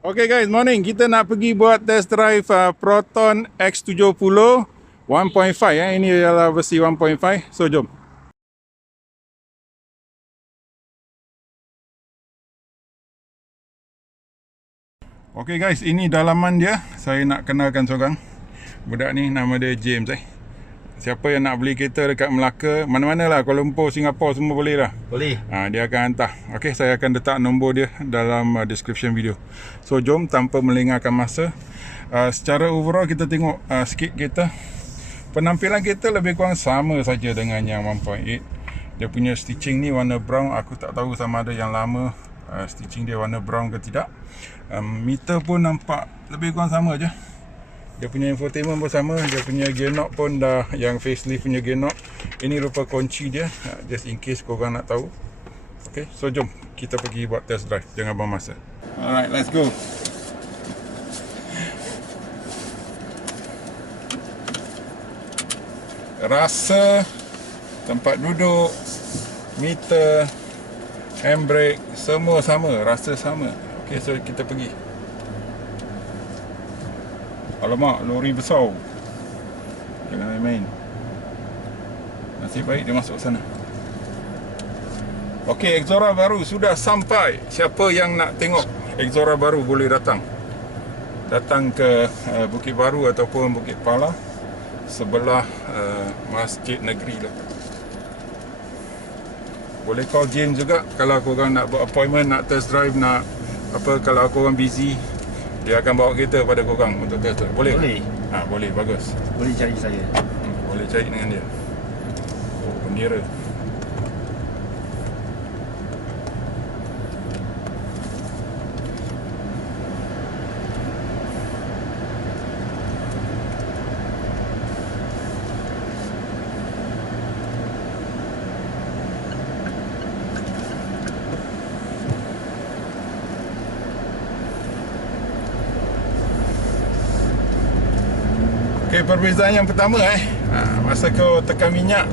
Okay guys, morning. Kita nak pergi buat test drive Proton X70 1.5 ya. Ini adalah versi 1.5. So jom. Okay guys, ini dalaman dia. Saya nak kenalkan seorang. Budak ni nama dia James Siapa yang nak beli kereta dekat Melaka, mana-mana lah, Kuala Lumpur, Singapura, semua boleh lah. Boleh. Dia akan hantar. Okay, saya akan letak nombor dia dalam description video. So jom tanpa melengahkan masa. Secara overall kita tengok sikit kereta. Penampilan kereta lebih kurang sama saja dengan yang 1.8. Dia punya stitching ni warna brown. Aku tak tahu sama ada yang lama stitching dia warna brown ke tidak. Meter pun nampak lebih kurang sama je. Dia punya infotainment pun sama. Dia punya gear knob pun dah yang facelift punya gear knob. Ini rupa kunci dia, just in case korang nak tahu. Okay, so jom kita pergi buat test drive. Jangan buang masa. Alright, let's go. Rasa, tempat duduk, meter, handbrake, semua sama, rasa sama. Okay, so kita pergi. Alamak, lori besar. Jangan main-main. Nasib baik dia masuk sana. Okey, Exora baru sudah sampai. Siapa yang nak tengok Exora baru boleh datang. Datang ke Bukit Baru ataupun Bukit Pala, sebelah Masjid Negeri lah. Boleh call James juga kalau korang nak buat appointment, nak test drive, nak apa, kalau korang busy, dia akan bawa kereta pada korang untuk test drive. Boleh? Boleh. Boleh, bagus. Boleh cari saya. Boleh cari dengan dia. Oh, bendera. Okay, perbezaan yang pertama masa kau tekan minyak,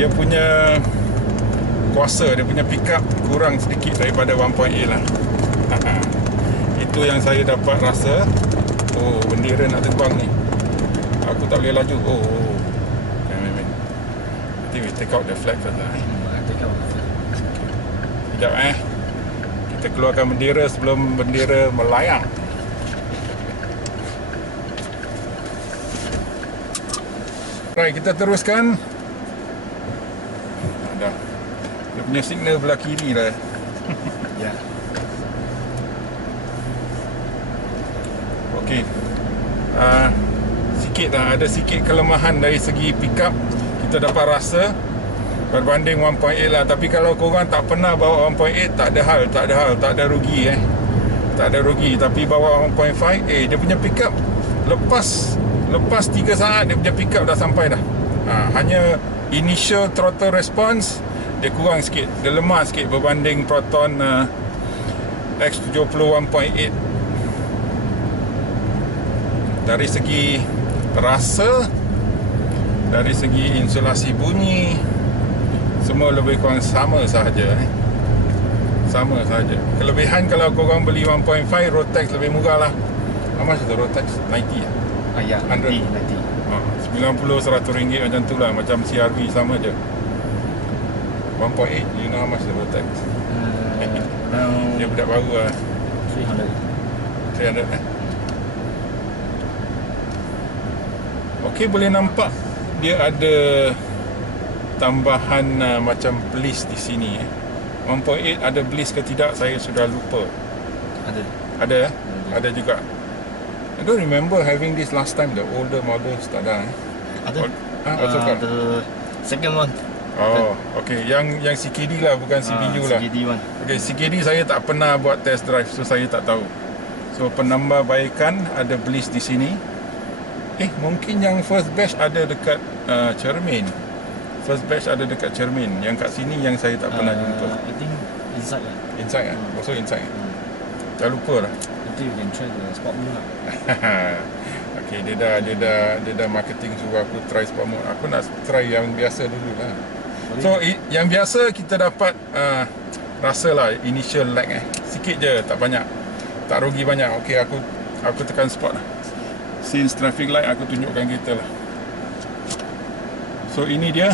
dia punya kuasa, dia punya pickup kurang sedikit daripada 1.8 lah. Itu yang saya dapat rasa. Oh, bendera nak terbang ni. Aku tak boleh laju. Oh. Nanti we take out the flag first lah. Sekejap kita keluarkan bendera sebelum bendera melayang. Right, kita teruskan. Dah. Dia punya signal belah kiri lah. Ya. Okey. Sikit lah, ada sikit kelemahan dari segi pickup. Kita dapat rasa berbanding 1.8 lah. Tapi kalau korang tak pernah bawa 1.8, tak ada rugi Tak ada rugi. Tapi bawa 1.5, dia punya pickup Lepas 3 saat dia punya pickup dah sampai dah. Hanya initial throttle response dia kurang sikit, dia lemah sikit berbanding Proton X70 1.8. Dari segi rasa, dari segi insulasi bunyi, semua lebih kurang sama sahaja. Sama sahaja. Kelebihan kalau korang beli 1.5, road tax lebih murah lah. How much is the road tax? 90 Ya, 100. 90-100 ringgit macam tu lah. Macam CRV sama je. 1.8, you know how much the road tax? Dia budak baru lah. 300 Okey, boleh nampak dia ada tambahan macam bliss di sini 1.8 ada bliss ke tidak saya sudah lupa. Ada Ada juga. I don't remember having this last time. The older models tak ada. Ada. Also got The second one. Oh, okay. Yang CKD lah, bukan CBU lah. CKD one. Okay, CKD saya tak pernah buat test drive, so saya tak tahu. So penambahbaikan ada bliss di sini. Mungkin yang first batch ada dekat cermin. First batch ada dekat cermin. Yang kat sini yang saya tak pernah jumpa. I think inside lah. Inside lah. Also inside. Dah lupa lah. Nanti you can try the sport mode lah. Okay, dia dah marketing suruh aku try sport mode. Aku nak try yang biasa dulu lah. So yang biasa kita dapat rasa lah initial lag sikit je, tak banyak. tak rugi banyak. Okey, aku tekan spot lah. Since traffic light, aku tunjukkan kita lah. So ini dia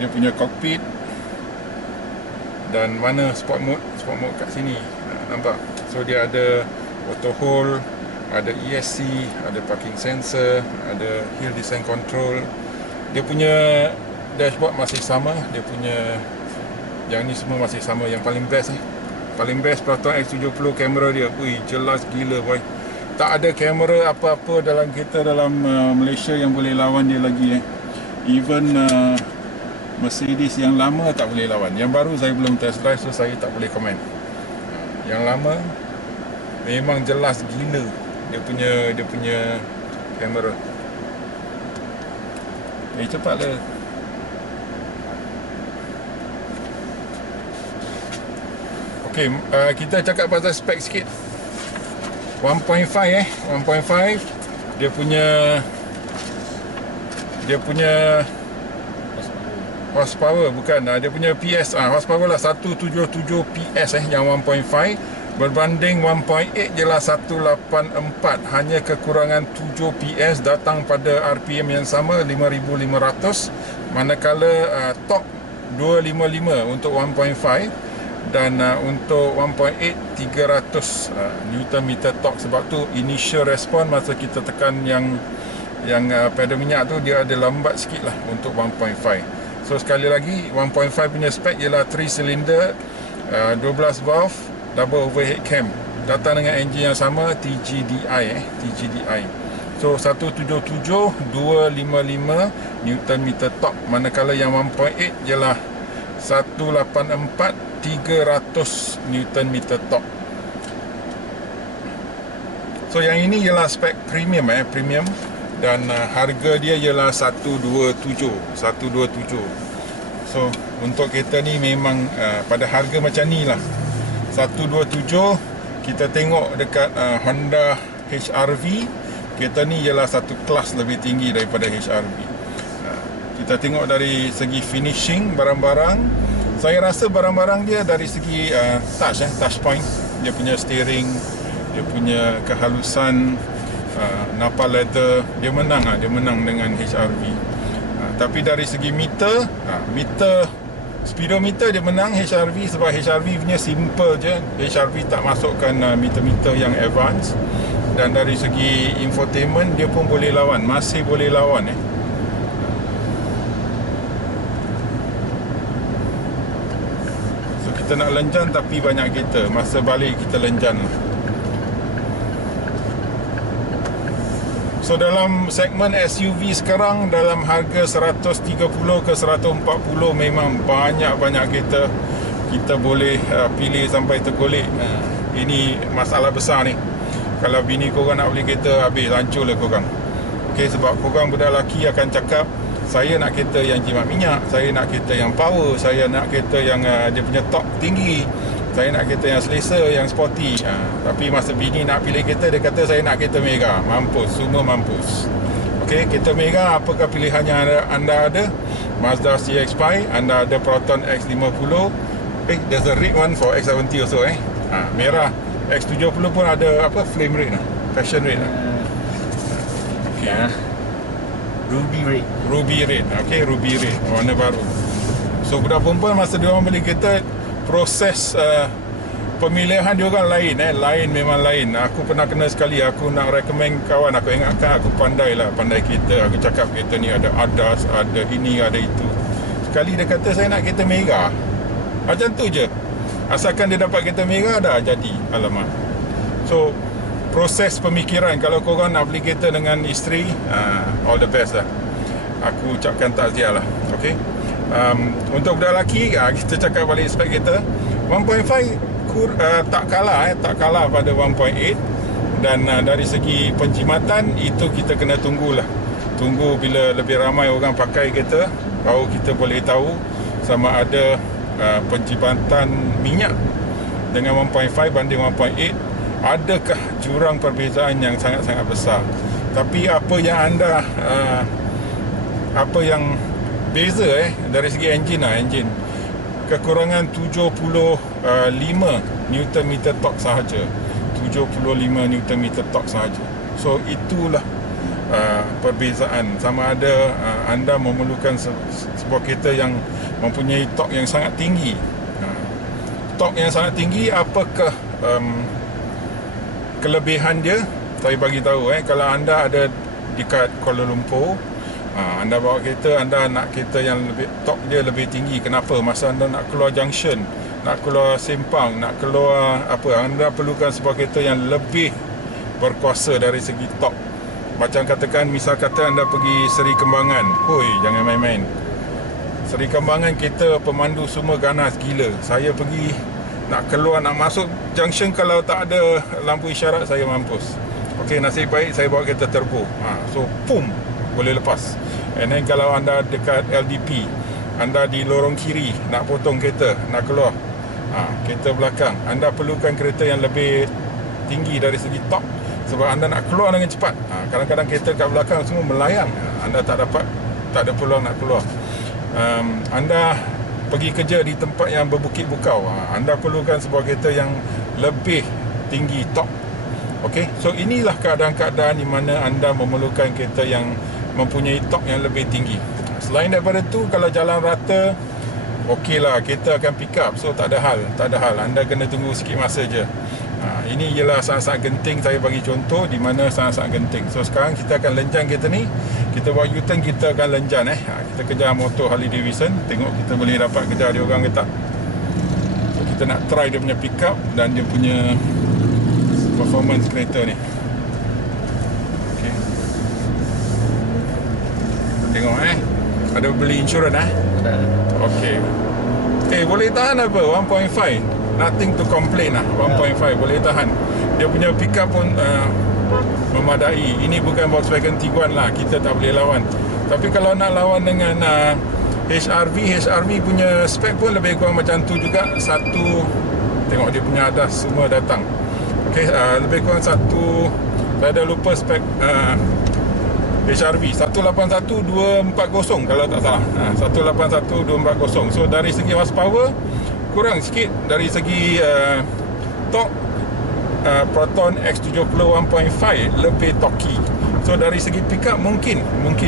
dia punya cockpit. Dan mana sport mode kat sini, nampak. So dia ada auto hold, ada ESC, ada parking sensor, ada hill descent control. Dia punya dashboard masih sama, dia punya yang ni semua masih sama. Yang paling best paling best Proton X70 kamera dia. Ui, jelas gila boy. Tak ada kamera apa-apa dalam kereta dalam Malaysia yang boleh lawan dia lagi. Even Mercedes yang lama tak boleh lawan. Yang baru saya belum test drive, so saya tak boleh komen. Yang lama memang jelas gila dia punya kamera. Cepatlah. Okey, kita cakap pasal spek sikit. 1.5 1.5 dia punya horsepower, bukan, dia punya PS, horsepower lah 177 PS yang 1.5 berbanding 1.8 je lah 184, hanya kekurangan 7 PS datang pada RPM yang sama 5500, manakala torque 255 untuk 1.5 dan untuk 1.8 300 Newton meter torque. Sebab tu initial response masa kita tekan yang pedal minyak tu, dia ada lambat sikit lah untuk 1.5. So sekali lagi, 1.5 punya spek ialah 3 silinder, 12 valve, double overhead cam, datang dengan enjin yang sama, TGDI. So 177 255 Newton meter torque, manakala yang 1.8 ialah 184 300 Newton meter torque. So yang ini ialah spek premium premium, dan harga dia ialah 127. So untuk kereta ni memang pada harga macam ni lah 127. Kita tengok dekat Honda HR-V, kereta ni ialah satu kelas lebih tinggi daripada HR-V. Kita tengok dari segi finishing barang-barang, saya rasa barang-barang dia dari segi touch point, dia punya steering, dia punya kehalusan, napal leather, dia menang dengan HR-V. Tapi dari segi meter, speedometer dia menang HR-V, sebab HR-V punya simple je. HR-V tak masukkan meter-meter yang advance. Dan dari segi infotainment dia pun boleh lawan, masih boleh lawan So kita nak lenjan, tapi banyak kereta, masa balik kita lenjan lah. So dalam segmen SUV sekarang, dalam harga 130 ke 140, memang banyak-banyak kereta kita boleh pilih sampai tergolek. Ini masalah besar ni. Kalau bini korang nak beli kereta, habis, hancur lah korang. Okay, sebab korang budak lelaki akan cakap, saya nak kereta yang jimat minyak, saya nak kereta yang power, saya nak kereta yang dia punya torque tinggi, saya nak kereta yang selesa, yang sporty. Tapi masa bini nak pilih kereta, dia kata saya nak kereta mega. Mampus, semua mampus. Okey, kereta mega, apakah pilihan yang anda ada? Mazda CX-5, anda ada Proton X50. There's a red one for X70 also merah. X70 pun ada flame red passion red Okay. Ruby red. Okey, ruby red, warna baru. So budak perempuan masa dia orang beli kereta, proses pemilihan dia orang lain memang lain. Aku pernah kena sekali, aku nak recommend kawan, aku ingatkan aku pandai kereta, aku cakap kereta ni ada ADAS, ada ini, ada itu. Sekali dia kata saya nak kereta mega. Macam tu je, asalkan dia dapat kereta mega dah jadi. Alamak. So proses pemikiran, kalau korang nak beli kereta dengan isteri, all the best lah. Aku ucapkan takziah lah. Okay. Untuk budak lelaki, kita cakap balik spek kereta 1.5 tak kalah pada 1.8. Dan dari segi penjimatan, itu kita kena tunggu bila lebih ramai orang pakai kereta, baru kita boleh tahu sama ada penjimatan minyak dengan 1.5 banding 1.8, adakah jurang perbezaan yang sangat-sangat besar. Tapi apa yang beza dari segi enjin, kekurangan 75 Newton meter torque sahaja. Nm torque sahaja. So itulah perbezaan. Sama ada anda memerlukan sebuah kereta yang mempunyai torque yang sangat tinggi. Torque yang sangat tinggi, apakah kelebihan dia? Saya bagi tahu, kalau anda ada dekat Kuala Lumpur, anda bawa kereta, anda nak kereta yang lebih torque dia lebih tinggi. Kenapa? Masa anda nak keluar junction, nak keluar simpang, nak keluar apa, anda perlukan sebuah kereta yang lebih berkuasa dari segi torque. Macam katakan, misal kata anda pergi Seri Kembangan, hoi, jangan main-main. Seri Kembangan kereta pemandu semua ganas gila. Saya pergi nak keluar, nak masuk junction, kalau tak ada lampu isyarat, saya mampus. Okey, nasib baik saya bawa kereta turbo. So pum, boleh lepas. And then kalau anda dekat LDP, anda di lorong kiri nak potong kereta, nak keluar, kereta belakang, anda perlukan kereta yang lebih tinggi dari segi torque, sebab anda nak keluar dengan cepat. Kadang-kadang kereta kat belakang semua melayang, anda tak ada peluang nak keluar. Anda pergi kerja di tempat yang berbukit bukau, anda perlukan sebuah kereta yang lebih tinggi torque. Okey, so inilah keadaan-keadaan di mana anda memerlukan kereta yang mempunyai torque yang lebih tinggi. Selain daripada tu, kalau jalan rata, okeylah, kereta akan pick up. So tak ada hal. Anda kena tunggu sikit masa je. Ini ialah sangat-sangat genting. Saya bagi contoh di mana sangat-sangat genting. So sekarang kita akan lenjan kereta ni. Kita buat U-turn, kita akan lenjan. Kita kejar motor Harley Davidson. Tengok kita boleh dapat kejar dia orang ke tak. So kita nak try dia punya pick up dan dia punya performance kereta ni. Okay. Tengok ada beli insurans Okay. Boleh tahan apa? 1.5. Nothing to complain 1.5 boleh tahan. Dia punya pick up pun memadai. Ini bukan Volkswagen Tiguan lah, kita tak boleh lawan. Tapi kalau nak lawan dengan HRV punya spek pun lebih kurang macam tu juga. Tengok dia punya adas semua datang. Lebih kurang satu, saya dah lupa spek HRV 181-240 kalau tak salah. 181-240. So dari segi horsepower kurang sikit, dari segi torque Proton X70 1.5 lebih torquey. So dari segi pickup mungkin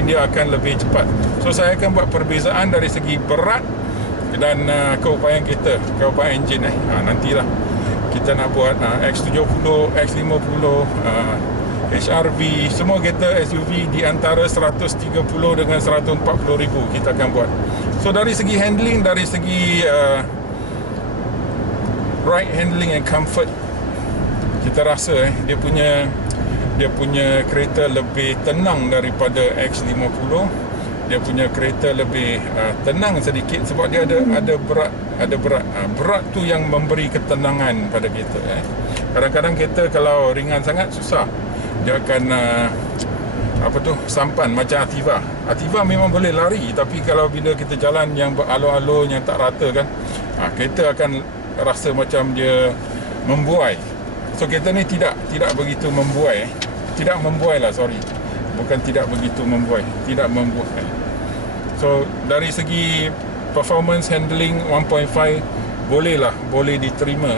dia akan lebih cepat. So saya akan buat perbezaan dari segi berat dan keupayaan kereta, keupayaan enjin nantilah kita nak buat X70, X50, HRV, semua kereta SUV di antara 130 dengan 140 ribu kita akan buat. So dari segi handling, dari segi ride handling and comfort, kita rasa dia punya kereta lebih tenang daripada X50. Dia punya kereta lebih tenang sedikit sebab dia ada berat. Berat tu yang memberi ketenangan pada kereta. Kadang-kadang kereta kalau ringan sangat susah, dia akan sampan macam Ativa. Ativa memang boleh lari, tapi kalau bila kita jalan yang beralur-alur, yang tak rata kan, kereta akan rasa macam dia membuai. So kereta ni tidak begitu membuai. Tidak membuai lah, sorry. Bukan tidak begitu membuai, tidak membuai. So dari segi performance handling 1.5 boleh diterima.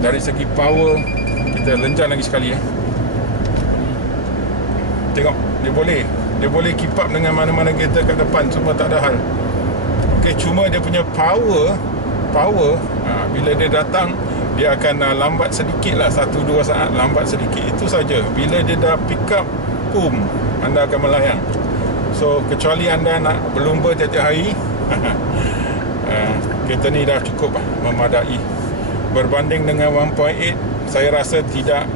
Dari segi power, kita lenjan lagi sekali. Tengok, dia boleh keep up dengan mana-mana kereta kat depan, semua tak ada hal. Cuma dia punya power bila dia datang, dia akan lambat sedikit lah, 1-2 saat lambat sedikit, itu saja. Bila dia dah pick up, boom, anda akan melayang. So kecuali anda nak berlumba tiap-tiap hari, kereta ni dah cukup memadai. Berbanding dengan 1.8, saya rasa tidak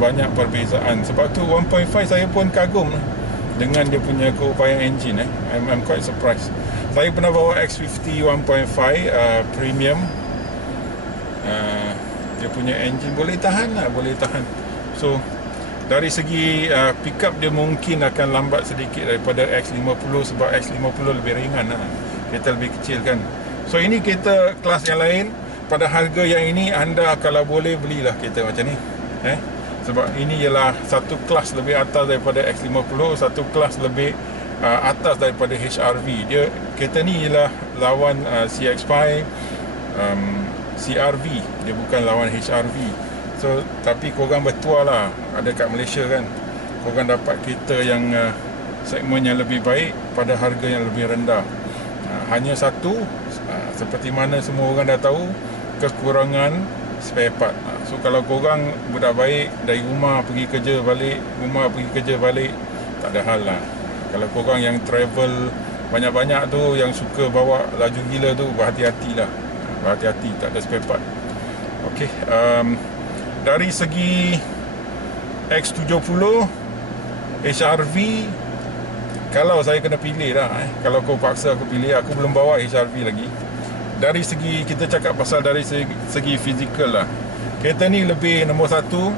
banyak perbezaan. Sebab tu 1.5 saya pun kagum dengan dia punya keupayaan enjin. I'm quite surprised. Saya pernah bawa X50 1.5 premium. Dia punya enjin boleh tahan. So dari segi pickup dia mungkin akan lambat sedikit daripada X50 sebab X50 lebih ringan kereta lebih kecil kan. So ini kereta kelas yang lain. Pada harga yang ini, anda kalau boleh belilah kereta macam ni. Sebab ini ialah satu kelas lebih atas daripada X50, satu kelas lebih atas daripada HRV. Kereta ni ialah lawan CX-5, CRV, dia bukan lawan HRV. So tapi korang bertuah lah, ada kat Malaysia kan, korang dapat kereta yang segmen yang lebih baik pada harga yang lebih rendah. Hanya satu, seperti mana semua orang dah tahu, kekurangan spare part. So kalau korang budak baik, dari rumah pergi kerja balik, rumah pergi kerja balik, tak ada hal lah. Kalau korang yang travel banyak-banyak tu, yang suka bawa laju gila tu, berhati-hatilah. Berhati-hati, tak ada spare part. Okay, dari segi X70 HRV, kalau saya kena pilih lah, kalau kau paksa aku pilih, aku belum bawa HRV lagi. Dari segi, kita cakap pasal dari segi fizikal lah, kereta ni lebih nombor satu.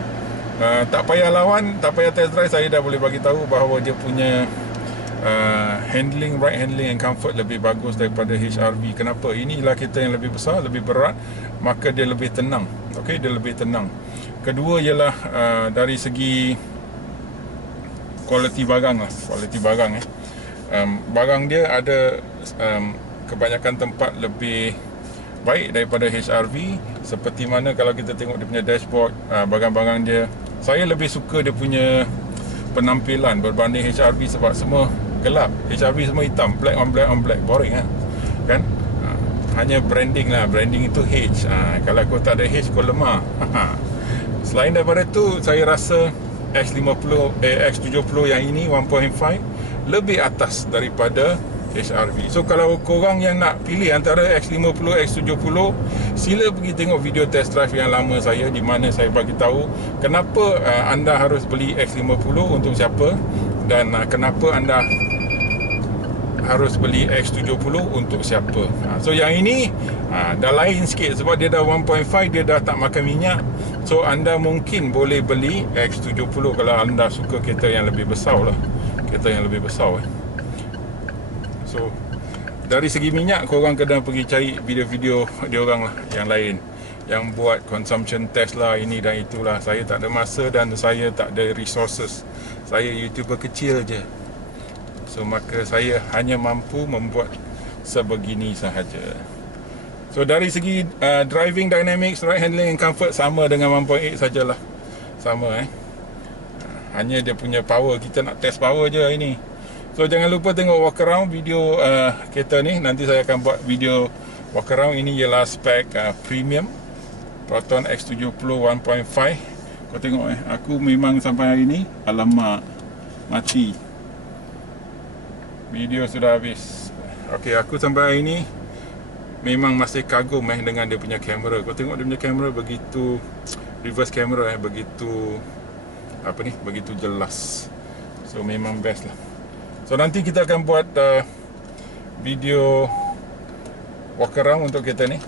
Tak payah lawan, tak payah test drive, saya dah boleh bagi tahu bahawa dia punya handling, ride handling and comfort lebih bagus daripada HRV. Kenapa? Inilah kereta yang lebih besar, lebih berat, maka dia lebih tenang. Okey, dia lebih tenang. Kedua ialah dari segi kualiti barang lah. Kualiti barang barang dia ada kebanyakan tempat lebih baik daripada HRV. Seperti mana kalau kita tengok dia punya dashboard, barang-barang dia, saya lebih suka dia punya penampilan berbanding HRV sebab semua gelap. HRV semua hitam, black on black on black, boring kan. Hanya branding lah, branding itu H. Kalau kau tak ada H, kau lemah. Selain daripada tu, saya rasa X70 yang ini 1.5 lebih atas daripada HRV. So kalau korang yang nak pilih antara X50, X70, sila pergi tengok video test drive yang lama saya, di mana saya bagi tahu kenapa anda harus beli X50 untuk siapa, dan kenapa anda harus beli X70 untuk siapa. So yang ini dah lain sikit sebab dia dah 1.5, dia dah tak makan minyak. So anda mungkin boleh beli X70 kalau anda suka kereta yang lebih besar lah, kereta yang lebih besar. So dari segi minyak, korang kena pergi cari video-video diorang lah yang lain, yang buat consumption test lah, ini dan itulah. Saya tak ada masa dan saya tak ada resources. Saya YouTuber kecil je. So maka saya hanya mampu membuat sebegini sahaja. So dari segi driving dynamics, ride handling and comfort, sama dengan 1.8 sajalah. Sama hanya dia punya power, kita nak test power je hari ni. So jangan lupa tengok walk around video kereta ni. Nanti saya akan buat video walk around. Ini ialah spek premium Proton X70 1.5. Kau tengok aku memang sampai hari ni, alamak, mati. Video sudah habis. Okey, aku sampai hari ni memang masih kagum dengan dia punya kamera. Kau tengok dia punya kamera begitu, reverse camera begitu begitu jelas. So memang best lah. So nanti kita akan buat video walk around untuk kereta ni.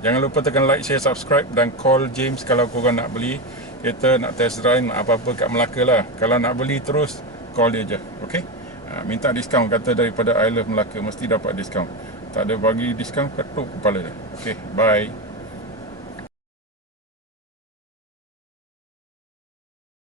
Jangan lupa tekan like, share, subscribe dan call James kalau korang nak beli kereta, nak test drive, nak apa-apa kat Melaka lah. Kalau nak beli terus, call dia je. Okay, minta diskaun, kata daripada I Love Melaka, mesti dapat diskaun. Tak ada bagi diskaun, ketuk kepala dia. Okay, bye.